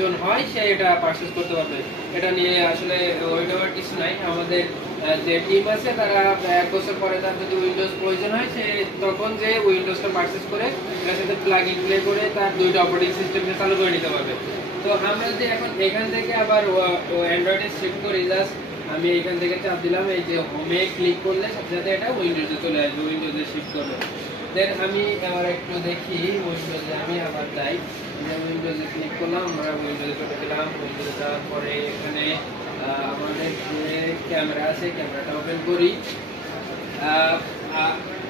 জন হয় সে এটা পারচেজ করতে পারবে। এটা নিয়ে আসলে ওয়ারি হওয়ার কিছু নাই। আমাদের যে টিম আছে তারা ১ বছর পরে তার যদি উইন্ডোজ প্রয়োজন হয় সে তখন যে উইন্ডোজটা পারচেজ করে এটার সাথে প্লাগ ইন প্লে করে তার ২টা অপারেটিং সিস্টেমকে চালু করে নিতে পারবে। তো আমরা যদি এখন এখান থেকে আবার অ্যান্ড্রয়েডে শিফট করি, জাস্ট আমি এখান থেকে চাপ দিলাম, এই যে হোমে ক্লিক করলে সাথে সাথে এটা উইন্ডোজে চলে আসবে, উইন্ডোজে শিফট করবে। দেন আমি আবার একটু দেখি উইন্ডোজে, আমি আবার যাই, উইন্ডোজে ক্লিক করলাম, আমরা উইন্ডোজে চলে গেলাম। উইন্ডোজে যাওয়ার পরে এখানে আমাদের যে ক্যামেরা আছে ক্যামেরাটা ওপেন করি।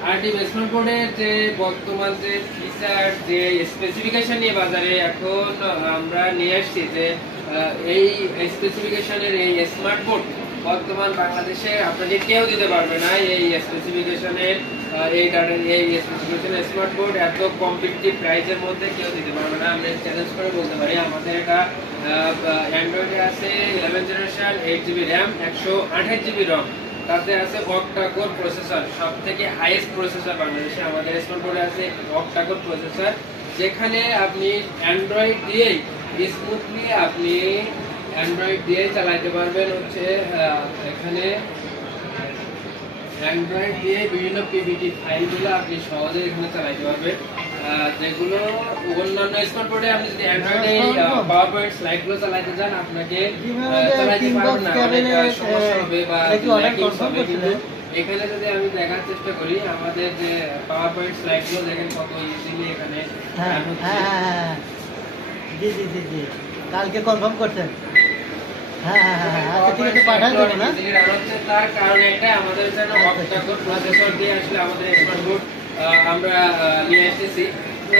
আরটি বেসমেন্ট বোর্ডের যে বর্তমান যে ফিচার যে স্পেসিফিকেশন নিয়ে বাজারে এখন আমরা নিয়ে আসছি, যে এই স্পেসিফিকেশনের এই স্মার্ট বোর্ড বর্তমান বাংলাদেশে আপনাকে কেউ দিতে পারবে না। এই স্পেসিফিকেশনের এই স্পেসিফিকেশনের স্মার্ট বোর্ড এত কম্পিটিটিভ প্রাইসের মধ্যে কেউ দিতে পারবে না। আমরা চ্যালেঞ্জ করে বলতে পারি আমাদের এটা অ্যান্ড্রয়েডে আছে 11 জেনারেশন, 8GB র্যাম, 128GB রম, তাতে আছে অক্টা কোর প্রসেসর, সবথেকে হাইয়েস্ট প্রসেসর বাংলাদেশে। আমাদের স্মার্ট বোর্ডে আছে অক্টা কোর প্রসেসর, যেখানে আপনি অ্যান্ড্রয়েড দিয়েই স্মুথলি আপনি অ্যান্ড্রয়েড দিয়ে চালাতে পারবেন। হচ্ছে এখানে অ্যান্ড্রয়েড দিয়ে বিভিন্ন পিপিটি ফাইলগুলো আপনি সহজে এখানে চালাতে পারবেন, যেগুলো অন্যান্য স্মার্ট বোর্ডে আপনি যদি অ্যান্ড্রয়েডে পাওয়ার পয়েন্ট স্লাইডগুলো চালাতে চান আপনাকে চালাতে পারবেন না, অনেক সমস্যা হবে বা ল্যাগিং হবে। কিন্তু এখানে যদি আমি দেখার চেষ্টা করি আমাদের যে পাওয়ার পয়েন্ট স্লাইডগুলো দেখেন কত ইজিলি এখানে জি জি জি জি কালকে কনফার্ম করছেন। আচ্ছা ঠিক আছে, পাঠান দেবো না। তার কারণ এটা আমাদের জন্য অক্টা কোর প্রসেসর দিয়ে আসলে আমাদের স্মার্ট বোর্ড আমরা নিয়ে এসেছি। তো